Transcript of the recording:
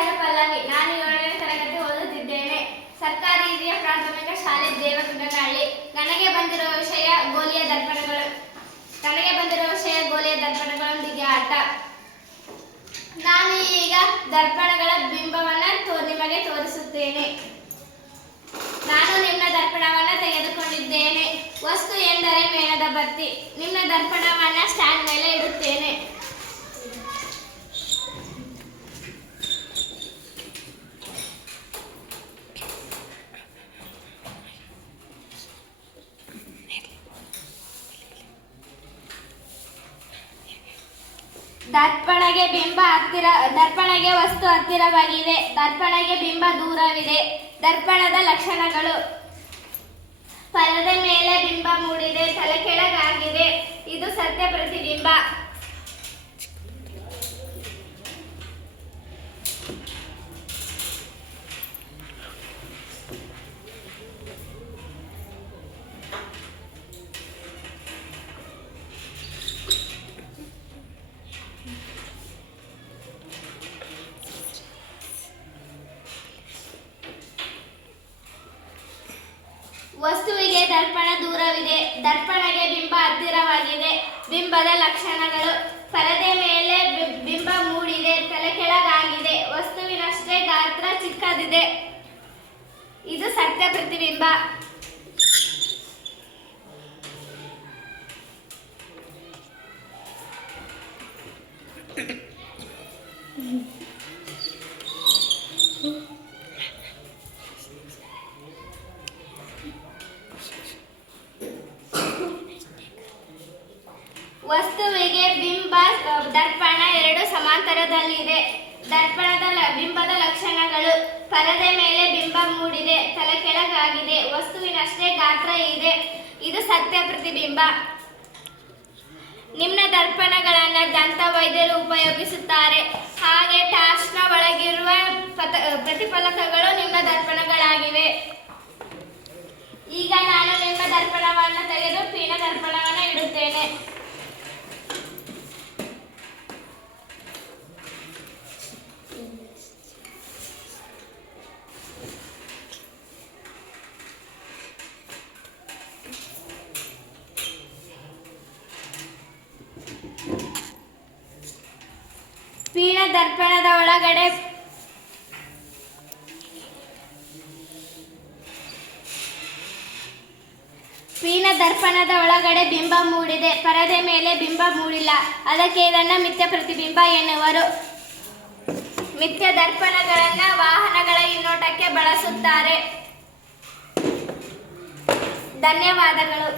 ಹೆಸರು ಪಲ್ಲವಿ. ನಾನು 7ನೇ ತರಗತಿ ಓದುತ್ತಿದ್ದೇನೆ. ಸರ್ಕಾರಿ ಹಿರಿಯ ಪ್ರಾಥಮಿಕ ಶಾಲೆ ದೇವಗುಂಡನಹಳ್ಳಿ. ನನಗೆ ಬಂದಿರುವ ವಿಷಯ ಗೋಲಿಯ ದರ್ಪಣಗಳೊಂದಿಗೆ ಆಟ. ನಾನು ಈಗ ದರ್ಪಣಗಳ ಬಿಂಬವನ್ನು ನಿಮಗೆ ತೋರಿಸುತ್ತೇನೆ. ನಾನು ನಿಮ್ಮ ದರ್ಪಣವನ್ನು ತೆಗೆದುಕೊಂಡಿದ್ದೇನೆ. ವಸ್ತು ಎಂದರೆ ಮೇಣದ ಬತ್ತಿ. ನಿಮ್ಮ ದರ್ಪಣವನ್ನು ಸ್ಟ್ಯಾಂಡ್ ಮೇಲೆ ಇಡುತ್ತೇನೆ. ದರ್ಪಣಗೆ ವಸ್ತು ಹತ್ತಿರವಾಗಿದೆ. ದರ್ಪಣಗೆ ಬಿಂಬ ದೂರವಿದೆ. ದರ್ಪಣದ ಲಕ್ಷಣಗಳು: ಪರದೆ ಮೇಲೆ ಬಿಂಬ ಮೂಡಿದೆ, ತಲೆ ಕೆಳಗಾಗಿದೆ. ಇದು ಸತ್ಯ ಪ್ರತಿಬಿಂಬ. ವಸ್ತುವಿಗೆ ದರ್ಪಣ ದೂರವಿದೆ. ದರ್ಪಣಗೆ ಬಿಂಬ ಹತ್ತಿರವಾಗಿದೆ. ಬಿಂಬದ ಲಕ್ಷಣಗಳು: ಪರದೆ ಮೇಲೆ ಬಿಂಬ ಮೂಡಿದೆ, ತಲೆ ಕೆಳಗಾಗಿದೆ. ವಸ್ತುವಿನಷ್ಟೇ ಗಾತ್ರ ಚಿಕ್ಕದಿದೆ. ಇದು ಸತ್ಯ ಪ್ರತಿಬಿಂಬ. ವಸ್ತುವಿಗೆ ಬಿಂಬ ದರ್ಪಣ ಎರಡು ಸಮಾಂತರದಲ್ಲಿದೆ. ದರ್ಪಣದ ಬಿಂಬದ ಲಕ್ಷಣಗಳು: ಪರದೆ ಮೇಲೆ ಬಿಂಬ ಮೂಡಿದೆ, ತಲೆ ಕೆಳಗಾಗಿದೆ. ವಸ್ತುವಿನಷ್ಟೇ ಗಾತ್ರ ಇದೆ. ಇದು ಸತ್ಯ ಪ್ರತಿಬಿಂಬ. ನಿಮ್ನ ದರ್ಪಣಗಳನ್ನು ದಂತ ವೈದ್ಯರು ಉಪಯೋಗಿಸುತ್ತಾರೆ. ಹಾಗೆ ಟಾರ್ಚ್ನ ಒಳಗಿರುವ ಪ್ರತಿಫಲಕಗಳು ನಿಮ್ಮ ದರ್ಪಣಗಳಾಗಿವೆ. ಈಗ ನಾನು ನಿಮ್ಮ ದರ್ಪಣವನ್ನು ತೆಗೆದು ಪೀನ ದರ್ಪಣವನ್ನು ಇಡುತ್ತೇನೆ. ಪೀನ ದರ್ಪಣದ ಒಳಗಡೆ ಬಿಂಬ ಮೂಡಿದೆ. ಪರದೆ ಮೇಲೆ ಬಿಂಬ ಮೂಡಿಲ್ಲ. ಅದಕ್ಕೆ ಇದನ್ನು ಮಿಥ್ಯ ಪ್ರತಿಬಿಂಬ ಎನ್ನುವರು. ಮಿಥ್ಯ ದರ್ಪಣಗಳನ್ನು ವಾಹನಗಳ ಹಿನ್ನೋಟಕ್ಕೆ ಬಳಸುತ್ತಾರೆ. ಧನ್ಯವಾದಗಳು.